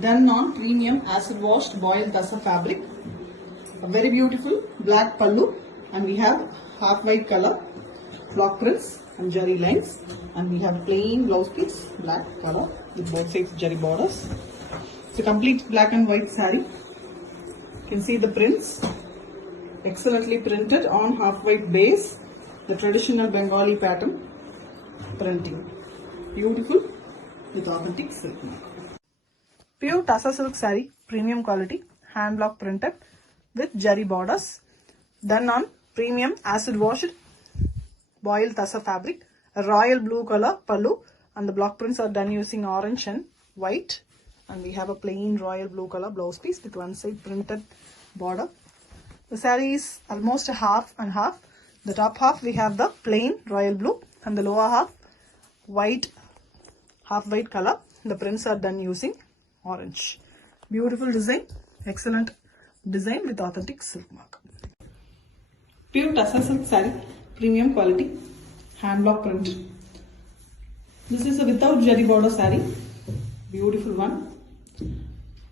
done on premium acid washed boiled Tassa fabric. A very beautiful black pallu, and we have half white color, block prints and jari lines, and we have plain blouse piece, black color with both sides jari borders. It's a complete black and white saree. You can see the prints, excellently printed on half white base, the traditional Bengali pattern printing. Beautiful with authentic silk mark. Pure Tassa silk saree, premium quality, hand block printed with jari borders, done on premium acid washed boiled Tassa fabric, a royal blue color pallu, and the block prints are done using orange and white, and we have a plain royal blue color blouse piece with one side printed border. The saree is almost a half and half. The top half we have the plain royal blue, and the lower half white, half white color. The prints are done using orange. Beautiful design, excellent design with authentic silk mark. Pure Tassa silk saree, premium quality, hand block print. This is a without jari border saree. Beautiful one.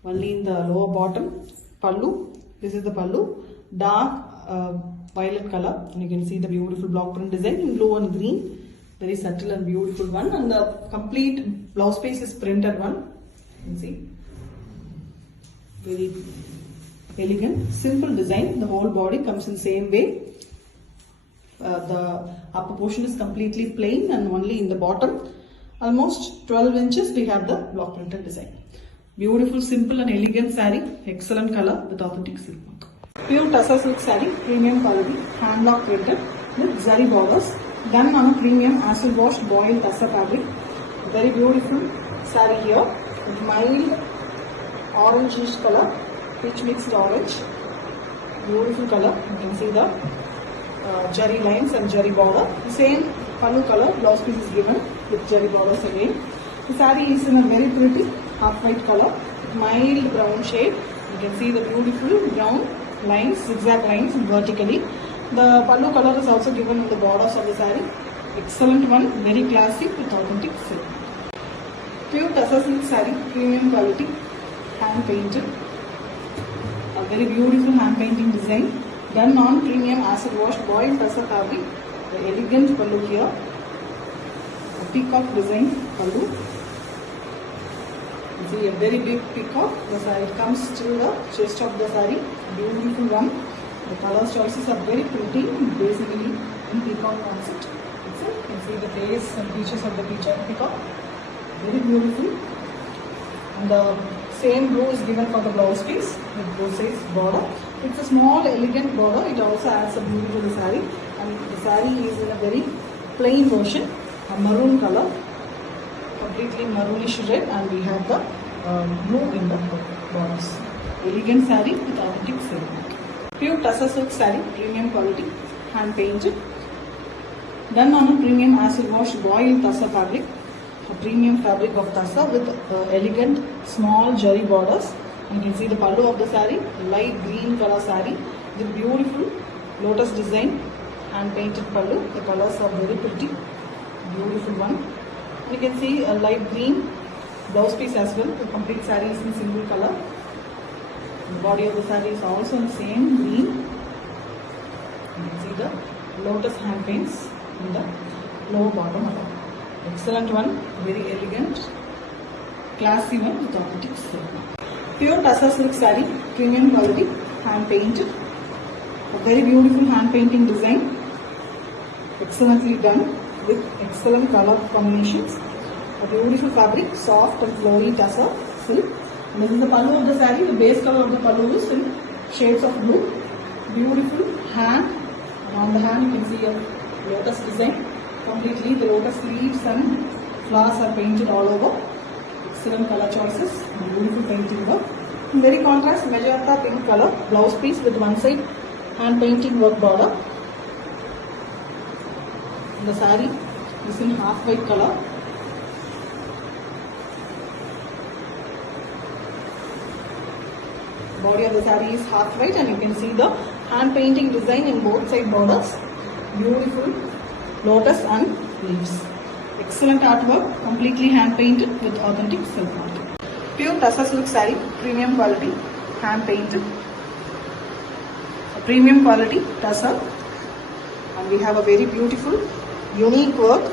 Only in the lower bottom. Pallu. This is the pallu. Dark violet color. And you can see the beautiful block print design in blue and green. Very subtle and beautiful one. And the complete blouse piece is printed one. You can see. Very elegant, simple design. The whole body comes in same way. The upper portion is completely plain, and only in the bottom, almost 12 inches, we have the block printed design. Beautiful, simple and elegant saree. Excellent color with authentic silk mark. Pure Tassa silk saree, premium quality, hand block printed with zari borders, done on a premium acid washed boiled Tassa fabric. Very beautiful saree here with mild orangish color, peach mixed orange. Beautiful color. You can see the jari lines and jari border. The same pallu color blouse piece is given with jari borders again. The saree is in a very pretty half white color, mild brown shade. You can see the beautiful brown lines, zigzag lines vertically. The pallu color is also given in the borders of the saree. Excellent one, very classic with authentic silk. Pure Tassa silk saree, premium quality, hand painted. A very beautiful hand painting design. Done on premium acid washed boiled Tassa fabric. The elegant pallu here. A peacock design pallu. You see a very big peacock. The saree comes to the chest of the saree. Beautiful one. The color choices are very pretty. Basically in peacock concept. You can see the face and features of the peacock. Very beautiful. And the same blue is given for the blouse piece with both sides border. It's a small elegant border. It also adds a beauty to the saree. And the saree is in a very plain version, a maroon color, completely maroonish red, and we have the blue in the borders. Elegant saree with authentic silk. Pure Tassa silk saree, premium quality, hand painted, done on a premium acid wash boiled Tassa fabric. A premium fabric of Tassa with elegant small jari borders. You can see the pallu of the saree, light green color saree with beautiful lotus design, hand painted pallu. The colors are very pretty, beautiful one. You can see a light green blouse piece as well. The complete saree is in single color. The body of the saree is also in same green. You can see the lotus hand paints in the lower bottom of it. Excellent one, very elegant, classy one with authentic silk. Pure Tassa silk saree, premium quality, hand painted. A very beautiful hand painting design, excellently done with excellent color combinations. A beautiful fabric, soft and flowy Tassa silk. And this is the pallu of the saree. The base color of the pallu is in shades of blue. Beautiful hand, and on the hand you can see a lotus design. Completely the lotus leaves and flowers are painted all over. Excellent color choices, beautiful painting work. Very contrast magenta pink color blouse piece with one side hand painting work border. The saree is in half white color. Body of the saree is half white, and you can see the hand painting design in both side borders. Beautiful lotus and leaves. Excellent artwork, completely hand painted with authentic silk marking. Pure Tussar silk saree, premium quality, hand painted. A premium quality Tussar, and we have a very beautiful, unique work,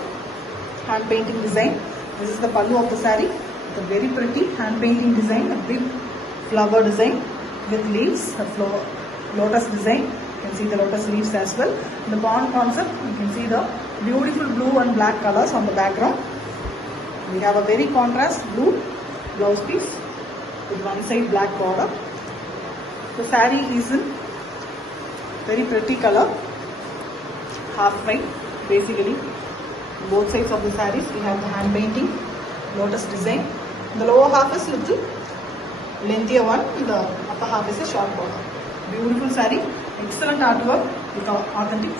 hand painting design. This is the pallu of the saree. It's a very pretty hand painting design, a big flower design with leaves, a lotus design. You can see the lotus leaves as well. The bond concept, you can see the beautiful blue and black colors on the background. We have a very contrast blue blouse piece with one side black border. The saree is in very pretty color, half white basically. On both sides of the sarees we have the hand painting lotus design. The lower half is little lengthier one, the upper half is a short border. Beautiful saree, excellent artwork with authentic